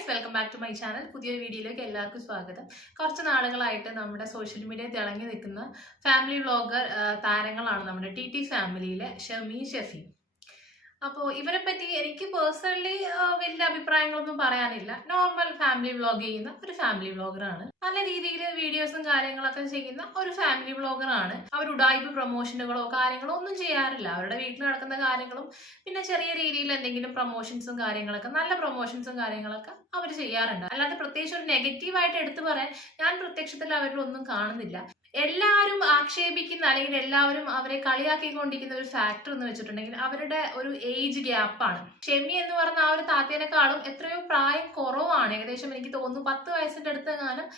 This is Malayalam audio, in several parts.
Guys, welcome back to my channel. പുതിയൊരു വീഡിയോയിലേക്ക് എല്ലാവർക്കും സ്വാഗതം. കുറച്ച് നാളുകളായിട്ട് നമ്മുടെ സോഷ്യൽ മീഡിയയിൽ തിളങ്ങി നിൽക്കുന്ന ഫാമിലി വ്ളോഗർ താരങ്ങളാണ് നമ്മുടെ ടി ഫാമിലിയിലെ ഷമി ഷെഫി. അപ്പോൾ ഇവരെ പറ്റി എനിക്ക് പേഴ്സണലി വലിയ അഭിപ്രായങ്ങളൊന്നും പറയാനില്ല. നോർമൽ ഫാമിലി വ്ളോഗ് ചെയ്യുന്ന ഒരു ഫാമിലി വ്ളോഗറാണ്. നല്ല രീതിയിൽ വീഡിയോസും കാര്യങ്ങളൊക്കെ ചെയ്യുന്ന ഒരു ഫാമിലി വ്ളോഗറാണ്. അവർ ഉഡായിപ്പ് പ്രൊമോഷനുകളോ കാര്യങ്ങളോ ഒന്നും ചെയ്യാറില്ല. അവരുടെ വീട്ടിൽ നടക്കുന്ന കാര്യങ്ങളും പിന്നെ ചെറിയ രീതിയിൽ എന്തെങ്കിലും പ്രൊമോഷൻസും കാര്യങ്ങളൊക്കെ, നല്ല പ്രൊമോഷൻസും കാര്യങ്ങളൊക്കെ അവർ ചെയ്യാറുണ്ട്. അല്ലാതെ പ്രത്യേകിച്ച് ഒരു നെഗറ്റീവായിട്ട് എടുത്തു പറയാൻ ഞാൻ പ്രത്യക്ഷത്തിൽ അവരിലൊന്നും കാണുന്നില്ല. എല്ലാവരും ആക്ഷേപിക്കുന്ന അല്ലെങ്കിൽ എല്ലാവരും അവരെ കളിയാക്കിക്കൊണ്ടിരിക്കുന്ന ഒരു ഫാക്ടർ എന്ന് വെച്ചിട്ടുണ്ടെങ്കിൽ അവരുടെ ഒരു ഏജ് ഗ്യാപ്പാണ്. ഷെമി എന്ന് പറഞ്ഞ ആ ഒരു താത്തേനെക്കാളും എത്രയോ പ്രായം കുറവാണ്. ഏകദേശം എനിക്ക് തോന്നുന്നു 10 വയസ്സിന്റെ അടുത്തെങ്ങാനും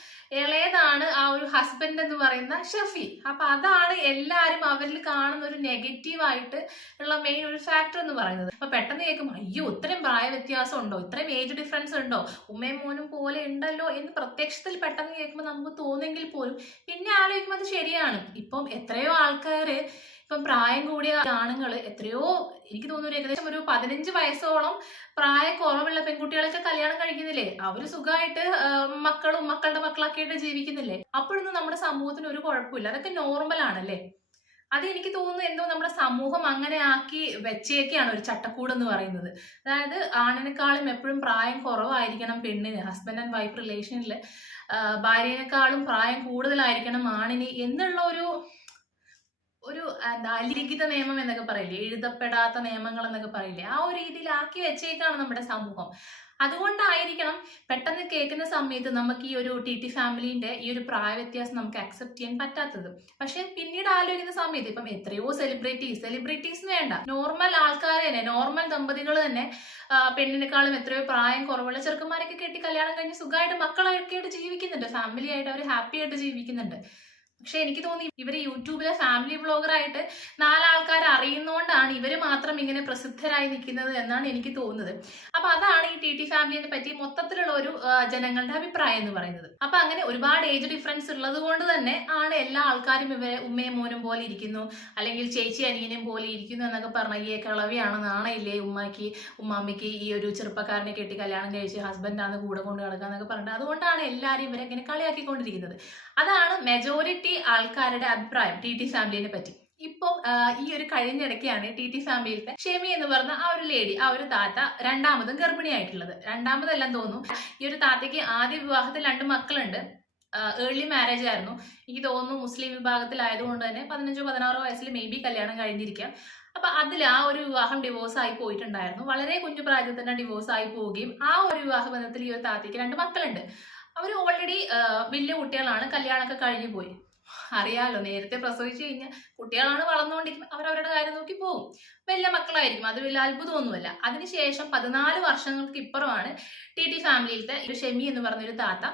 ഇളയതാണ് ആ ഒരു ഹസ്ബൻഡ് എന്ന് പറയുന്ന ഷെഫി. അപ്പൊ അതാണ് എല്ലാവരും അവരിൽ കാണുന്ന ഒരു നെഗറ്റീവായിട്ട് ഉള്ള മെയിൻ ഒരു ഫാക്ടർ എന്ന് പറയുന്നത്. അപ്പൊ പെട്ടെന്ന് കേൾക്കുമ്പോൾ അയ്യോ ഇത്രയും പ്രായ വ്യത്യാസം ഉണ്ടോ, ഇത്രയും ഏജ് ഡിഫറൻസ് ഉണ്ടോ, ഉമ്മയും മോനും പോലെ ഉണ്ടല്ലോ എന്ന് പ്രത്യക്ഷത്തിൽ പെട്ടെന്ന് കേൾക്കുമ്പോൾ നമുക്ക് തോന്നെങ്കിൽ പോലും പിന്നെ അത് ശരിയാണ്. ഇപ്പം എത്രയോ ആൾക്കാര്, ഇപ്പം പ്രായം കൂടിയ ആണുങ്ങൾ എത്രയോ, എനിക്ക് തോന്നുന്നു ഏകദേശം ഒരു 15 വയസ്സോളം പ്രായം കുറവുള്ള പെൺകുട്ടികളൊക്കെ കല്യാണം കഴിക്കുന്നില്ലേ. അവര് സുഖമായിട്ട് മക്കളും മക്കളുടെ മക്കളൊക്കെ ആയിട്ട് ജീവിക്കുന്നില്ലേ. അപ്പോഴൊന്നും നമ്മുടെ സമൂഹത്തിന് ഒരു കുഴപ്പമില്ല. അതൊക്കെ നോർമൽ ആണല്ലേ. അത് എനിക്ക് തോന്നുന്നു എന്തോ നമ്മുടെ സമൂഹം അങ്ങനെ ആക്കി വെച്ചേക്കാണ് ഒരു ചട്ടക്കൂട് എന്ന് പറയുന്നത്. അതായത് ആണിനെക്കാളും എപ്പോഴും പ്രായം കുറവായിരിക്കണം പെണ്ണിന്, ഹസ്ബൻഡ് ആൻഡ് വൈഫ് റിലേഷനിൽ ഭാര്യനേക്കാളും പ്രായം കൂടുതലായിരിക്കണം ആണിന് എന്നുള്ള ഒരു എന്താ അലിഖിത നിയമം എന്നൊക്കെ പറയില്ലേ, എഴുതപ്പെടാത്ത നിയമങ്ങൾ എന്നൊക്കെ പറയില്ലേ, ആ ഒരു രീതിയിലാക്കി വെച്ചേക്കാണ് നമ്മുടെ സമൂഹം. അതുകൊണ്ടായിരിക്കണം പെട്ടെന്ന് കേൾക്കുന്ന സമയത്ത് നമുക്ക് ഈ ഒരു ടി ഫാമിലിന്റെ ഈ ഒരു പ്രായ വ്യത്യാസം നമുക്ക് അക്സെപ്റ്റ് ചെയ്യാൻ പറ്റാത്തത്. പക്ഷെ പിന്നീട് ആലോചിക്കുന്ന സമയത്ത് ഇപ്പം എത്രയോ സെലിബ്രിറ്റീസ് വേണ്ട, നോർമൽ ആൾക്കാർ തന്നെ, നോർമൽ ദമ്പതികൾ തന്നെ പെണ്ണിനെക്കാളും എത്രയോ പ്രായം കുറവുള്ള ചെറുക്കന്മാരൊക്കെ കെട്ടി കല്യാണം കഴിഞ്ഞ് സുഖമായിട്ട് മക്കളൊക്കെ ആയിട്ട് ജീവിക്കുന്നുണ്ട്, ഫാമിലി ആയിട്ട് അവർ ഹാപ്പി ആയിട്ട് ജീവിക്കുന്നുണ്ട്. പക്ഷെ എനിക്ക് തോന്നി ഇവര് യൂട്യൂബിലെ ഫാമിലി വ്ളോഗറായിട്ട് 4 ആൾക്കാർ അറിയുന്നതുകൊണ്ടാണ് ഇവര് മാത്രം ഇങ്ങനെ പ്രസിദ്ധരായി നിൽക്കുന്നത് എന്നാണ് എനിക്ക് തോന്നുന്നത്. അപ്പൊ അതാണ് ഈ ടി ഫാമിലിനെ പറ്റി മൊത്തത്തിലുള്ള ഒരു ജനങ്ങളുടെ അഭിപ്രായം എന്ന് പറയുന്നത്. അപ്പൊ അങ്ങനെ ഒരുപാട് ഏജ് ഡിഫറൻസ് ഉള്ളത് കൊണ്ട് തന്നെ ആണ് എല്ലാ ആൾക്കാരും ഇവരെ ഉമ്മയും മോനും പോലെ ഇരിക്കുന്നു, അല്ലെങ്കിൽ ചേച്ചി അനിയനും പോലെ ഇരിക്കുന്നു എന്നൊക്കെ പറഞ്ഞ ഈ കളവിയാണ്, നാണയില്ലേ ഉമ്മാമ്മയ്ക്ക് ഈ ഒരു ചെറുപ്പക്കാരനെ കെട്ടി കല്യാണം കഴിച്ച് ഹസ്ബൻഡാണ് കൂടെ കൊണ്ട് കിടക്കുക എന്നൊക്കെ പറഞ്ഞിട്ട്, അതുകൊണ്ടാണ് എല്ലാവരും ഇവരെ ഇങ്ങനെ കളിയാക്കിക്കൊണ്ടിരിക്കുന്നത്. അതാണ് മെജോറിറ്റി ആൾക്കാരുടെ അഭിപ്രായം ടി ഫാമിലിനെ പറ്റി. ഇപ്പം ഈ ഒരു കഴിഞ്ഞിടയ്ക്കാണ് ടി ഫാമിലിയിലത്തെ ഷെമി എന്ന് പറഞ്ഞ ആ ഒരു ലേഡി, ആ ഒരു താത്ത രണ്ടാമതും ഗർഭിണിയായിട്ടുള്ളത്. രണ്ടാമതെല്ലാം തോന്നുന്നു. ഈ ഒരു താത്തയ്ക്ക് ആദ്യ വിവാഹത്തിൽ 2 മക്കളുണ്ട്. ഏർലി മാരേജ് ആയിരുന്നു. എനിക്ക് തോന്നുന്നു മുസ്ലിം വിഭാഗത്തിലായതുകൊണ്ട് തന്നെ 15-16 വയസ്സിൽ മേ ബി കല്യാണം കഴിഞ്ഞിരിക്കാം. അപ്പൊ അതിൽ ആ ഒരു വിവാഹം ഡിവോഴ്സ് ആയി പോയിട്ടുണ്ടായിരുന്നു. വളരെ കുഞ്ഞു പ്രായത്തിൽ തന്നെ ഡിവോഴ്സ് ആയി പോവുകയും ആ ഒരു വിവാഹ ബന്ധത്തിൽ ഈ ഒരു താത്തയ്ക്ക് 2 മക്കളുണ്ട്. അവർ ഓൾറെഡി വലിയ കുട്ടികളാണ്, കല്യാണമൊക്കെ കഴിഞ്ഞു പോയി. അറിയാലോ, നേരത്തെ പ്രസവിച്ചു കഴിഞ്ഞാൽ കുട്ടികളാണ് വളർന്നുകൊണ്ടിരിക്കും, അവരവരുടെ കാര്യം നോക്കി പോകും. വലിയ മക്കളായിരിക്കും, അത് വലിയ അത്ഭുതമൊന്നുമല്ല. അതിനുശേഷം 14 വർഷങ്ങൾക്ക് ഇപ്പുറമാണ് ടി ഫാമിലിയിലത്തെ ഒരു ഷെമി എന്ന് പറഞ്ഞൊരു താത്ത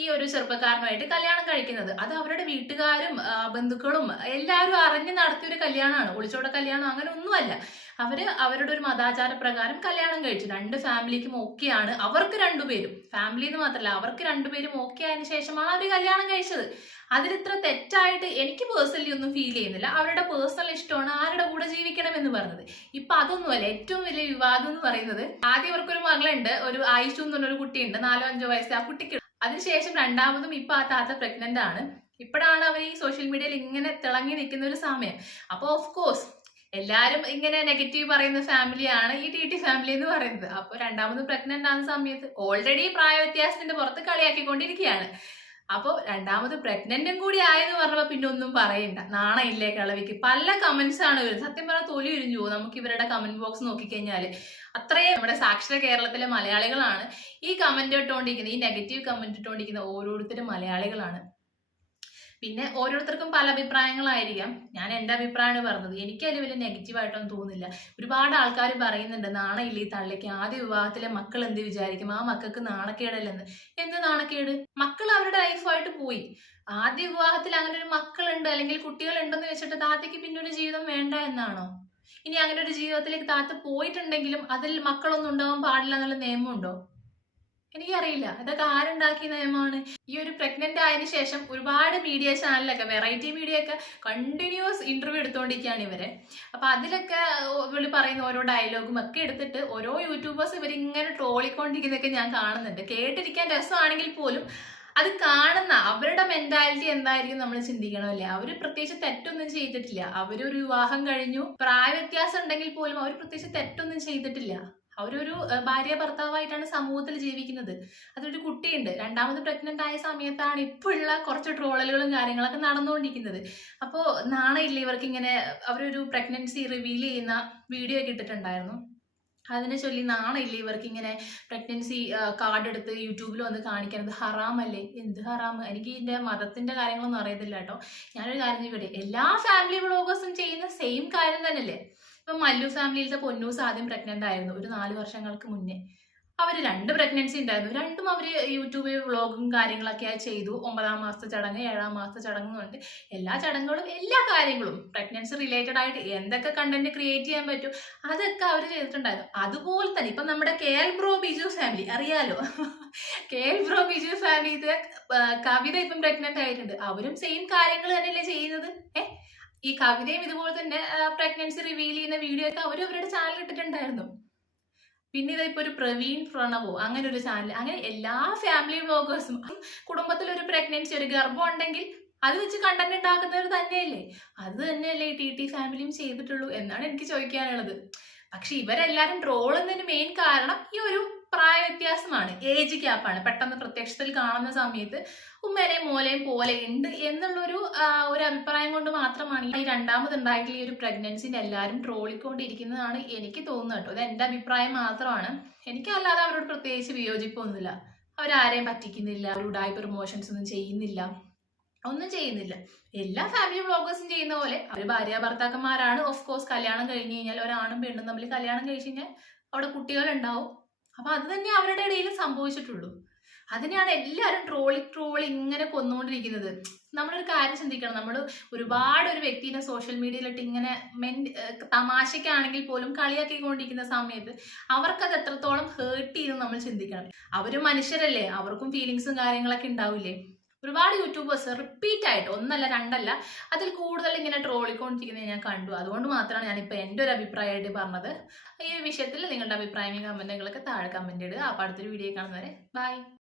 ഈ ഒരു ചെറുപ്പക്കാരനുമായിട്ട് കല്യാണം കഴിക്കുന്നത്. അത് അവരുടെ വീട്ടുകാരും ബന്ധുക്കളും എല്ലാവരും അറിഞ്ഞ് നടത്തിയൊരു കല്യാണമാണ്. ഒളിച്ചോട കല്യാണം അങ്ങനെ ഒന്നുമല്ല. അവരുടെ ഒരു മതാചാര പ്രകാരം കല്യാണം കഴിച്ചു. 2 ഫാമിലിക്കും ഓക്കെയാണ്. അവർക്ക് 2 പേരും, ഫാമിലി എന്ന് മാത്രമല്ല അവർക്ക് 2 പേരും ഓക്കെ ആയതിനു ശേഷമാണ് അവർ കല്യാണം കഴിച്ചത്. അതിലിത്ര തെറ്റായിട്ട് എനിക്ക് പേഴ്സണലി ഒന്നും ഫീൽ ചെയ്യുന്നില്ല. അവരുടെ പേഴ്സണൽ ഇഷ്ടമാണ് ആരുടെ കൂടെ ജീവിക്കണം എന്ന് പറഞ്ഞത്. ഇപ്പൊ അതൊന്നുമല്ല ഏറ്റവും വലിയ വിവാദം എന്ന് പറയുന്നത്. ആദ്യം അവർക്കൊരു മകളുണ്ട്, ഒരു ആയിഷു എന്ന് പറഞ്ഞൊരു കുട്ടിയുണ്ട്, 4-5 വയസ്സ് ആ കുട്ടിക്ക്. അതിനുശേഷം രണ്ടാമതും ഇപ്പൊ ആ താത്ത പ്രഗ്നന്റ് ആണ്. ഇപ്പോഴാണ് അവർ ഈ സോഷ്യൽ മീഡിയയിൽ ഇങ്ങനെ തിളങ്ങി നിൽക്കുന്ന ഒരു സമയം. അപ്പൊ ഓഫ് കോഴ്സ് എല്ലാരും ഇങ്ങനെ നെഗറ്റീവ് പറയുന്ന ഫാമിലിയാണ് ഈ ടി ഫാമിലി എന്ന് പറയുന്നത്. അപ്പൊ രണ്ടാമത് പ്രഗ്നന്റ് ആകുന്ന സമയത്ത് ഓൾറെഡി പ്രായ വ്യത്യാസത്തിന്റെ പുറത്ത് കളിയാക്കിക്കൊണ്ടിരിക്കുകയാണ്. അപ്പൊ രണ്ടാമത് പ്രഗ്നന്റും കൂടി ആയെന്ന് പറഞ്ഞപ്പോ പിന്നെ ഒന്നും പറയണ്ട, നാണയില്ലേ കളവിക്ക്. പല കമന്റ്സ് ആണ് വരുന്നത്. സത്യം പറഞ്ഞാൽ തൊലി ഉരിഞ്ഞു പോകും നമുക്ക് ഇവരുടെ കമന്റ് ബോക്സ് നോക്കിക്കഴിഞ്ഞാല്. അത്രയും നമ്മുടെ സാക്ഷര കേരളത്തിലെ മലയാളികളാണ് ഈ കമന്റ് ഇട്ടുകൊണ്ടിരിക്കുന്നത്, ഈ നെഗറ്റീവ് കമന്റ് ഇട്ടുകൊണ്ടിരിക്കുന്ന ഓരോരുത്തരും മലയാളികളാണ്. പിന്നെ ഓരോരുത്തർക്കും പല അഭിപ്രായങ്ങളായിരിക്കാം. ഞാൻ എൻ്റെ അഭിപ്രായമാണ് പറഞ്ഞത്. എനിക്ക് അതിൽ വലിയ നെഗറ്റീവായിട്ടൊന്നും തോന്നുന്നില്ല. ഒരുപാട് ആൾക്കാർ പറയുന്നുണ്ട് നാണയില്ല ഈ തള്ളയ്ക്ക്, ആദ്യ വിവാഹത്തിലെ മക്കൾ എന്ത് വിചാരിക്കും, ആ മക്കൾക്ക് നാണക്കേടല്ലെന്ന്. എന്ത് നാണക്കേട്? മക്കൾ അവരുടെ ലൈഫായിട്ട് പോയി. ആദ്യ വിവാഹത്തിൽ അങ്ങനെ ഒരു മക്കളുണ്ട് അല്ലെങ്കിൽ കുട്ടികൾ ഉണ്ടെന്ന് വെച്ചിട്ട് താത്തയ്ക്ക് പിന്നെ ഒരു ജീവിതം വേണ്ട എന്നാണോ? ഇനി അങ്ങനെ ഒരു ജീവിതത്തിലേക്ക് താത്ത പോയിട്ടുണ്ടെങ്കിലും അതിൽ മക്കളൊന്നും ഉണ്ടാവാൻ പാടില്ല എന്നുള്ള നിയമമുണ്ടോ? എനിക്കറിയില്ല ഇതൊക്കെ ആരുണ്ടാക്കിയ നിയമമാണ്. ഈ ഒരു പ്രഗ്നന്റ് ആയതിനു ശേഷം ഒരുപാട് മീഡിയ ചാനലൊക്കെ വെറൈറ്റി മീഡിയ ഒക്കെ കണ്ടിന്യൂസ് ഇന്റർവ്യൂ എടുത്തുകൊണ്ടിരിക്കുകയാണ് ഇവരെ. അപ്പൊ അതിലൊക്കെ ഇവര് പറയുന്ന ഓരോ ഡയലോഗും ഒക്കെ എടുത്തിട്ട് ഓരോ യൂട്യൂബേഴ്സ് ഇവരിങ്ങനെ ട്രോളിക്കൊണ്ടിരിക്കുന്നതൊക്കെ ഞാൻ കാണുന്നുണ്ട്. കേട്ടിരിക്കാൻ രസമാണെങ്കിൽ പോലും അത് കാണുന്ന അവരുടെ മെന്റാലിറ്റി എന്തായിരിക്കും നമ്മൾ ചിന്തിക്കണമല്ലേ. അവര് പ്രത്യേകിച്ച് തെറ്റൊന്നും ചെയ്തിട്ടില്ല. അവരൊരു വിവാഹം കഴിഞ്ഞു, പ്രായ വ്യത്യാസം ഉണ്ടെങ്കിൽ പോലും അവർ പ്രത്യേകിച്ച് തെറ്റൊന്നും ചെയ്തിട്ടില്ല. അവരൊരു ഭാര്യ ഭർത്താവായിട്ടാണ് സമൂഹത്തിൽ ജീവിക്കുന്നത്. അതൊരു കുട്ടിയുണ്ട്. രണ്ടാമത് പ്രഗ്നന്റ് ആയ സമയത്താണ് ഇപ്പോഴുള്ള കുറച്ച് ട്രോളലുകളും കാര്യങ്ങളൊക്കെ നടന്നുകൊണ്ടിരിക്കുന്നത്. അപ്പോൾ നാണയില്ല ഇവർക്ക് ഇങ്ങനെ അവരൊരു പ്രഗ്നൻസി റിവീൽ ചെയ്യുന്ന വീഡിയോ ഒക്കെ ഇട്ടിട്ടുണ്ടായിരുന്നു. അതിനെ ചൊല്ലി നാണയില്ലേ ഇവർക്ക് ഇങ്ങനെ പ്രഗ്നൻസി കാർഡ് എടുത്ത് യൂട്യൂബിൽ വന്ന് കാണിക്കുന്നത്? ഹറാമല്ലേ? എന്ത് ഹറാം? എനിക്ക് ഇതിന്റെ മതത്തിന്റെ കാര്യങ്ങളൊന്നും അറിയത്തില്ല കേട്ടോ. ഞാനൊരു കാര്യം ഇവിടെ എല്ലാ ഫാമിലി വ്ളോഗേഴ്സും ചെയ്യുന്ന സെയിം കാര്യം തന്നെയല്ലേ. ഇപ്പൊ മല്ലു ഫാമിലിയിലത്തെ പൊന്നൂസ് ആദ്യം പ്രഗ്നന്റ് ആയിരുന്നു ഒരു 4 വർഷങ്ങൾക്ക് മുന്നേ. അവര് 2 പ്രഗ്നൻസി ഉണ്ടായിരുന്നു. രണ്ടും അവര് യൂട്യൂബിൽ വ്ളോഗും കാര്യങ്ങളൊക്കെ ചെയ്തു. 9ാം മാസത്തെ ചടങ്ങ്, 7ാം മാസത്തെ ചടങ്ങ് കൊണ്ട് എല്ലാ ചടങ്ങുകളും എല്ലാ കാര്യങ്ങളും പ്രഗ്നൻസി റിലേറ്റഡ് ആയിട്ട് എന്തൊക്കെ കണ്ടന്റ് ക്രിയേറ്റ് ചെയ്യാൻ പറ്റും അതൊക്കെ അവർ ചെയ്തിട്ടുണ്ടായിരുന്നു. അതുപോലെ തന്നെ ഇപ്പൊ നമ്മുടെ KL ബ്രോ ബിജു ഫാമിലി അറിയാലോ. KL ബ്രോ ബിജു ഫാമിലി കവിത ഇപ്പം പ്രഗ്നന്റ് ആയിട്ടുണ്ട്. അവരും സെയിം കാര്യങ്ങൾ തന്നെയല്ലേ ചെയ്യുന്നത്. ഈ കവിതയും ഇതുപോലെ തന്നെ പ്രഗ്നൻസി റിവീൽ ചെയ്യുന്ന വീഡിയോ ഒക്കെ അവരും അവരുടെ ചാനൽ ഇട്ടിട്ടുണ്ടായിരുന്നു. പിന്നെ ഇതിപ്പോ ഒരു പ്രവീൺ പ്രണവോ അങ്ങനെ ഒരു ചാനൽ, അങ്ങനെ എല്ലാ ഫാമിലി വ്ളോഗേഴ്സും കുടുംബത്തിൽ ഒരു പ്രഗ്നൻസി ഒരു ഗർഭം ഉണ്ടെങ്കിൽ അത് വെച്ച് കണ്ടന്റ് ഉണ്ടാക്കുന്നവർ തന്നെയല്ലേ. അത് തന്നെയല്ലേ ഈ TT ഫാമിലിയും ചെയ്തിട്ടുള്ളൂ എന്നാണ് എനിക്ക് ചോദിക്കാനുള്ളത്. പക്ഷെ ഇവരെല്ലാരും ട്രോളുന്നതിന് മെയിൻ കാരണം ഈ ഒരു പ്രായ വ്യത്യാസമാണ്, ഏജ് ഗ്യാപ്പാണ്. പെട്ടെന്ന് പ്രത്യക്ഷത്തിൽ കാണുന്ന സമയത്ത് ഉമ്മേനെയും മോലെയും പോലെ ഉണ്ട് എന്നുള്ളൊരു ഒരു അഭിപ്രായം കൊണ്ട് മാത്രമാണ് ഈ രണ്ടാമതുണ്ടായിട്ടുള്ള ഈ ഒരു പ്രഗ്നൻസിന്റെ എല്ലാവരും ട്രോളിക്കൊണ്ടിരിക്കുന്നതാണ് എനിക്ക് തോന്നുന്നത് കേട്ടോ. ഇത് എന്റെ അഭിപ്രായം മാത്രമാണ്. എനിക്കല്ലാതെ അവരോട് പ്രത്യേകിച്ച് വിയോജിപ്പൊന്നുമില്ല. അവരാരെയും പറ്റിക്കുന്നില്ല, ഒരു ഉഡായി പ്രൊമോഷൻസ് ഒന്നും ചെയ്യുന്നില്ല, ഒന്നും ചെയ്യുന്നില്ല. എല്ലാ ഫാമിലി വ്ളോഗേഴ്സും ചെയ്യുന്ന പോലെ അവർ ഭാര്യ ഭർത്താക്കന്മാരാണ്. ഓഫ് കോഴ്സ് കല്യാണം കഴിഞ്ഞ് കഴിഞ്ഞാൽ ഒരാണും പെണ്ണും തമ്മിൽ കല്യാണം കഴിച്ച് കഴിഞ്ഞാൽ അവിടെ കുട്ടികൾ ഉണ്ടാവും. അപ്പൊ അത് തന്നെ അവരുടെ ഇടയിൽ സംഭവിച്ചിട്ടുള്ളൂ. അതിനെയാണ് എല്ലാവരും ട്രോളി ഇങ്ങനെ കൊന്നുകൊണ്ടിരിക്കുന്നത്. നമ്മളൊരു കാര്യം ചിന്തിക്കണം. നമ്മൾ ഒരുപാട് ഒരു വ്യക്തിനെ സോഷ്യൽ മീഡിയയിലിട്ട് ഇങ്ങനെ തമാശക്കാണെങ്കിൽ പോലും കളിയാക്കിക്കൊണ്ടിരിക്കുന്ന സമയത്ത് അവർക്കത് എത്രത്തോളം ഹേർട്ട് ചെയ്തെന്ന് നമ്മൾ ചിന്തിക്കണം. അവരും മനുഷ്യരല്ലേ, അവർക്കും ഫീലിങ്സും കാര്യങ്ങളൊക്കെ ഉണ്ടാവില്ലേ. ഒരുപാട് യൂട്യൂബേഴ്സ് റിപ്പീറ്റ് ആയിട്ട് 1 അല്ല 2 അല്ല അതിൽ കൂടുതൽ ഇങ്ങനെ ട്രോളിക്കൊണ്ടിരിക്കുന്നത് ഞാൻ കണ്ടു. അതുകൊണ്ട് മാത്രമാണ് ഞാനിപ്പോൾ എൻ്റെ ഒരു അഭിപ്രായമായിട്ട് പറഞ്ഞത്. ഈ വിഷയത്തിൽ നിങ്ങളുടെ അഭിപ്രായങ്ങളും കമന്റുകളൊക്കെ താഴെ കമന്റ് ഇടുക. അപ്പോൾ അടുത്തൊരു വീഡിയോ കാണുന്നവരെ ബൈ.